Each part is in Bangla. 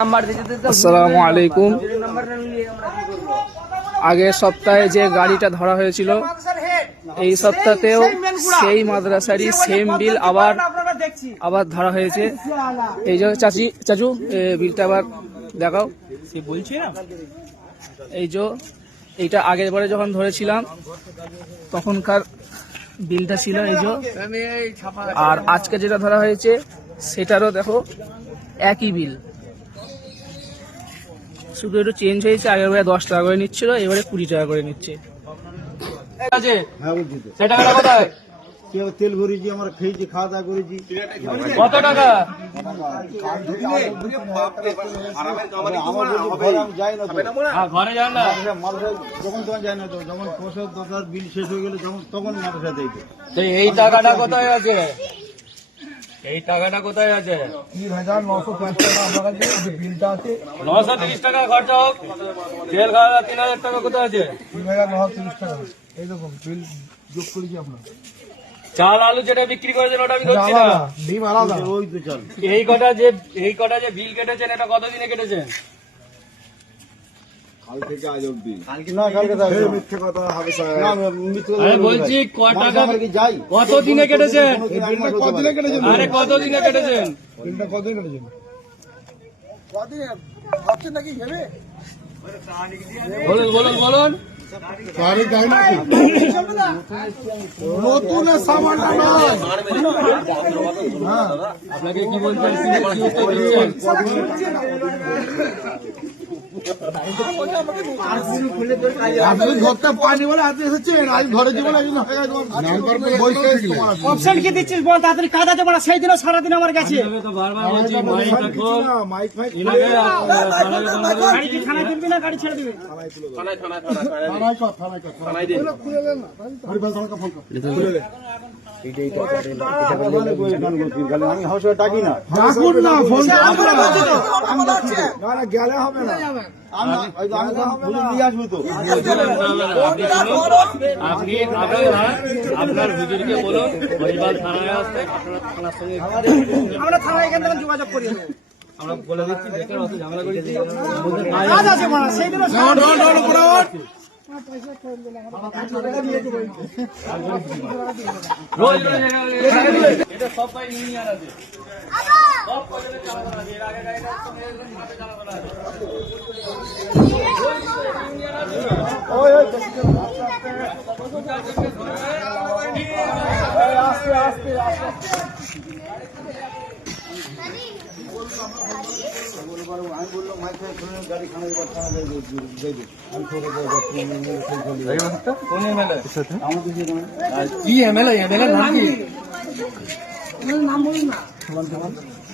আসসালামু আলাইকুম। আগের সপ্তাহে যে গাড়িটা ধরা হয়েছিল এই সপ্তাহেও সেই মাদ্রাসারই সেম বিল আবার ধরা হয়েছে। এই যে চাচু বিলটা আবার দেখাও। এই যে এইটা আগের বারে যখন ধরেছিলাম তখনকার বিলটা ছিল এই যে, আর আজকে যেটা ধরা হয়েছে সেটারও দেখো একই বিল, শুধু একটু চেঞ্জ হয়েছে। আগের বারে 10 টাকা করে নিচ্ছিল, এবারে 20 টাকা করে নিচ্ছে। তেল ভরেছি, আমরা খেয়েছি, খাওয়া দাওয়া করেছি। কত টাকা? ঘরে যান না, যখন তখন যায় না, তো যখন পয়সা দরকার, বিল শেষ হয়ে গেলে তখন মাদ্রাসা দেয়। এই টাকাটা কোথায় আছে? এই টাকাটা কোথায় আছে? 3,950 টাকা আমার কাছে বিলটা আছে। 930 টাকা খরচা হোক, তেল খাওয়া 3000 টাকা কোথায় আছে? 3,930 টাকা এইরকম বিল যোগ করেছি আপনার। চাল আলু যেটা বিক্রি করেছেন ওটা আমি ধরছি না, ডিম আলাদা, ওই তো চাল। এই কটা যে বিল কেটেছেন এটা কতদিনে কেটেছেন? কাল থেকে আজ অবধি। কালকে মিথ্যে কথা হবে স্যার। আরে বলছি কত দিনে কেটেছেন? আরে কত দিনে কেটেছেন? বিলটা কতদিন কেটেছেন? ভাবছেন নাকি ভেবে? বলুন। নতুন সামানটা আপনাকে কি বলছেন? আপনি ঘরটা পানি বলে হাতে এসেছেন, আজ ঘরে জীবন অপশন কি দিচ্ছিস বল তাড়াতাড়ি, কাজ আছে বলা, সেই দিনও সারাদিন আমার কাছে। মাইক ফাইক গাড়ি কি থানায় তুলবি না গাড়ি ছেড়ে দিবি? আমি হাউসে ডাকি না, গেলে হবে না, নিয়ে আসবো তো। আপনি আপনার হুজুরকে বলুন হরিবাল থানায় আসতে, আপনারা থানার সঙ্গে আমরা থানায় এখান থেকে যোগাযোগ করি, আমরা বলে দিচ্ছি। দেখে অত ঝামেলা করেছি, কাজ আছে বলা, সেই দিনও রোজ এটা সবাই ইঞ্জিনিয়ার আছে, সব কলেজে চালানো আছে। এর আগে গাড়িটা চালানো আছে। আমি বললাম মাইক ফাইক খুলে গাড়ি খানা কোন এমএলএ? কি এমএলএ? এমএলএ নাম কি? নাম বলুন না।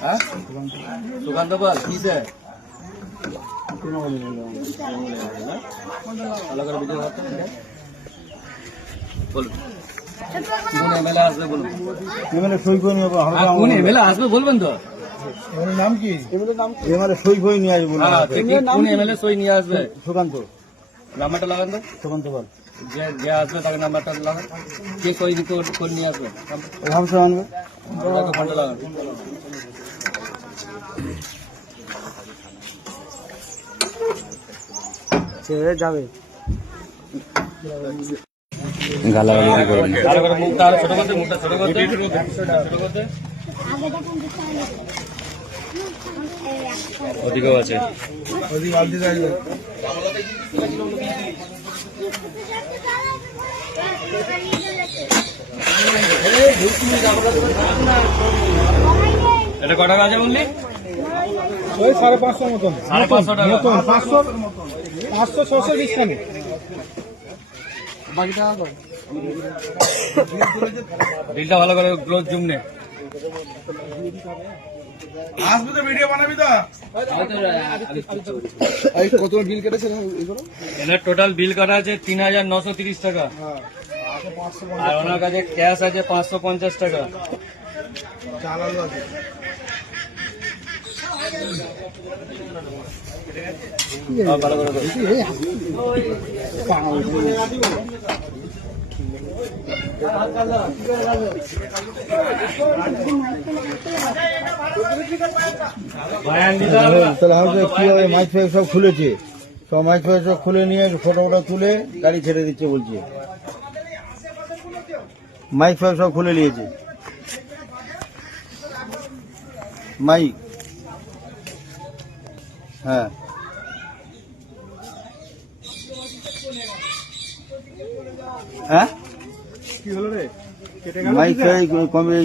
হ্যাঁ, সুকান্ত পাল। কি স্যার ভালো করে ভিডিও করতে বলুন। কোন এমএলএ আসবে বলুন? সই করে নেবো। কোন এমএলএ আসবে বলবেন তো? নাম কি? সই করে নিয়ে আসবো। কোন এমএলএ সই নিয়ে আসবে? সুকান্ত। নাম্বারটা লাগান তো। সুকান্ত পাল। যে আসবে তাকে নাম্বারটা লাগান। কে সই করে নিয়ে আসবে? রামসা আনবে। ফোনটা লাগান। যাবে গালাগালি করবেন। ভালো করে মুখটা আরো ছোট করতে, মুখটা ছোট করতে, ছোট করতে। ওদিকেও আছে। ওদিকে আলদি যাইবে। এটা কত টাকা আছে বললি? ওই 550 মতন। 550 টাকা। 500 ডিসকাউন্ট। বিলটা ভালো করে ক্লোজ জুম নে। আসবে তো, ভিডিও বানাবি তো। এই কত বিল কেটেছেন এগুলো? এনার টোটাল বিল কাটা আছে 3,930 টাকা, আর ওনার কাছে ক্যাশ আছে 550 টাকা। চাল আলু আছে। ভালো করে তাহলে আমাকে কি হবে, মাইক ফাইক সব খুলেছে, সব মাইক ফাইক সব খুলে নিয়ে ফটো ফটো তুলে গাড়ি ছেড়ে দিচ্ছে বলছে, মাইক ফাইক সব খুলে নিয়েছে, মাইক। হ্যাঁ হ্যাঁ মাইক ফাইক কমে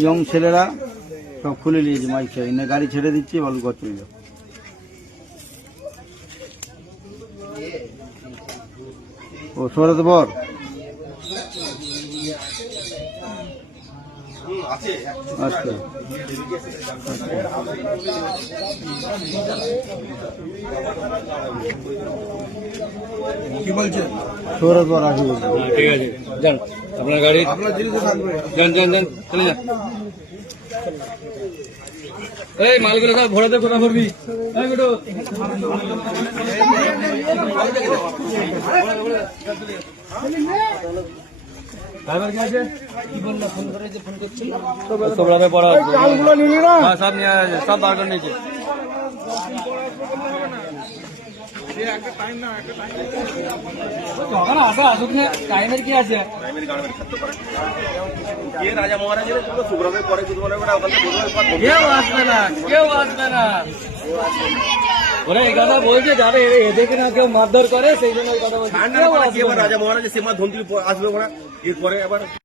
ইয়ং ছেলেরা সব খুলে নিয়েছে, মাইক ফাইক না গাড়ি ছেড়ে দিচ্ছে, ভালো করছে। ও সৌরত বর আচ্ছা কি বলছে? সৌরত বর আসি বলছে। ঠিক আছে, যান আপনার গাড়ি, যান যান যান, চলে যান। এই মালগুলো সব ভরাতে কোথা করবি? এই বেটো ড্রাইভার কি আছে? কি বললো? ফোন করে যে ফোন করছিল সব রাতে পড়া আছে। হ্যাঁ সব নিয়ে আছে, সব বার করে নিয়েছে। আসুক না, টাইমের কি আছে? কেউ আসবে না, কেউ আসবে না। ওরা এই কথা বলছে যারা এদেরকে না কেউ মারধর করে, সেই জন্য এই কথা বলছে। কেউ আসবে না। রাজা মহারাজের সীমা ধন্তি আসবে ওরা, এরপরে আবার